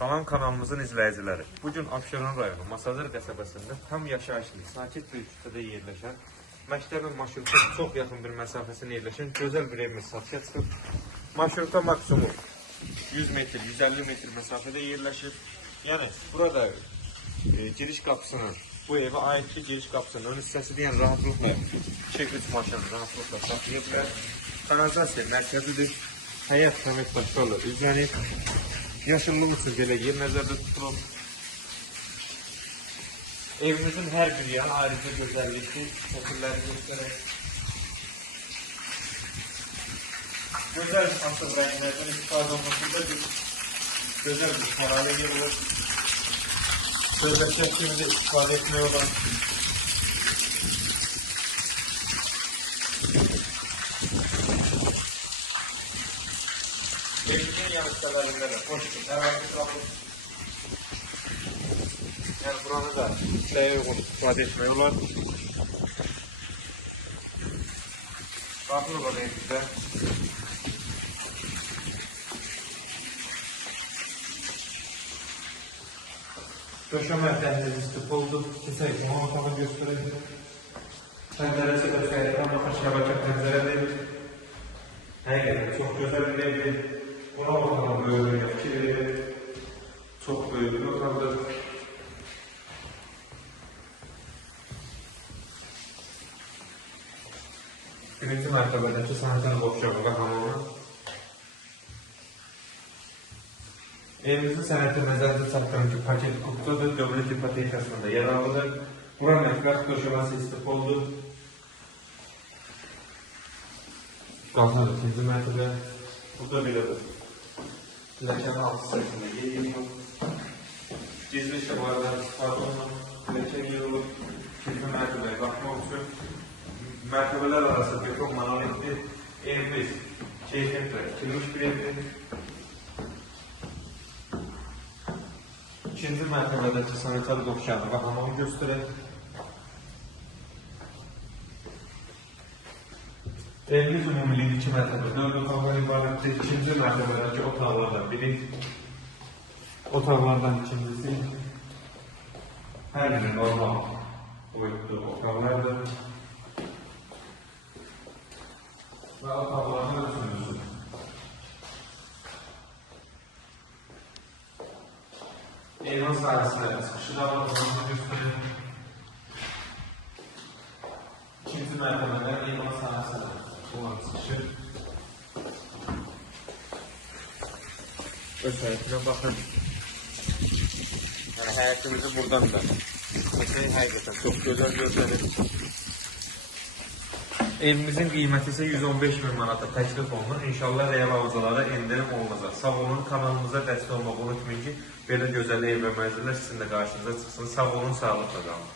Salam kanalımızın izləyiciləri. Bugün Abşeron rayonu Masazır qəsəbəsində tam yaşayışlı, sakit bir küçədə yerləşən, məktəbin marşruta çox yaxın bir məsafəsində yerləşən gözəl bir evimiz satışa çıxıb. Marşruta maksimum 100 metr, 150 metr məsafədə yerləşir. Yəni burada giriş qapısının, bu evə aidli giriş qapısının ön hissəsi deyən rahatlıqla 2-3 maşın rahatlıqla saxlaya bilər. Kanalizasiya mərkəzidir. Həyat əməkdaşlarla üzlənir. Yaşıllıq üçün belə yer nəzərdə tutulur. Evimizin hər bir yanı ayrıca gözəllikli şəkilləri göstərək. Gözəl asıl rənglərdən istifadə olmasında bir gözəl bir şərait yerilir. Sözləşən kimi də istifadə etmək olan evimizin yan hissələrində də hoşdur, ərazi qalır. Yəni buranı da işləyə uyğun istifadə etmək olar. Baxılır var evimizdə. Döşəmə dəhlizi stipoldur. Keçək, ona otağı göstərək. Pəncərəsi də xəyətən baxın şəbəkə pəncərədir. Həqiqətən çox gözəl bir evdir. Buna baxan böyük fikir verir. Çox böyük bir otaqdır. Birinci mərtəbədəki sanitar boşluğu və hamamı. Evimizin sənəti nəzərdə çatdırın ki, paket kuptadır, dövlət ipotekasında yer alır. Bura mətbəx döşəməsi istipoldur. Qalxan ikinci mərtəbə. Burada belədir. Pilləkənin altı səsində yer yığılır. Gizli işıqlardan istifadə olunur. Pilləkən yığılır. İkinci mərtəbəyə qalxmaq üçün mərtəbələr arası beton monolitdir. Evimiz keyfiyyətlə tikilmiş bir evdir. İkinci mərtəbədəki sanitar qovşanı və hamamı göstərək. Evimiz ümumilik 2 mərtəbə, 4 otaqdan ibarətdir. İkinci mərtəbədəki otaqlardan biri, otaqlardan ikincisi, hər biri normal boyutlu otaqlardır. Və otaqlardan üçüncüsü. Eyvan sahəsində çıxışı da otaqlarını göstərir. İkinci mərtəbədən eyvan sahəsində olan çıxışı. Öz həyətinə baxın. Yəni həyətimizi buradan da həqiqətən çox gözəl göstərir. Evimizin qiyməti isə 115.000 manata təklif olunur. İnşallah real alıcılara endirim olunacaq. Sağ olun, kanalımıza dəstək olmağı unutmayın ki, belə gözəl ev və mənzillər sizin də qarşınıza çıxsın. Sağ olun, sağlıqla qalın.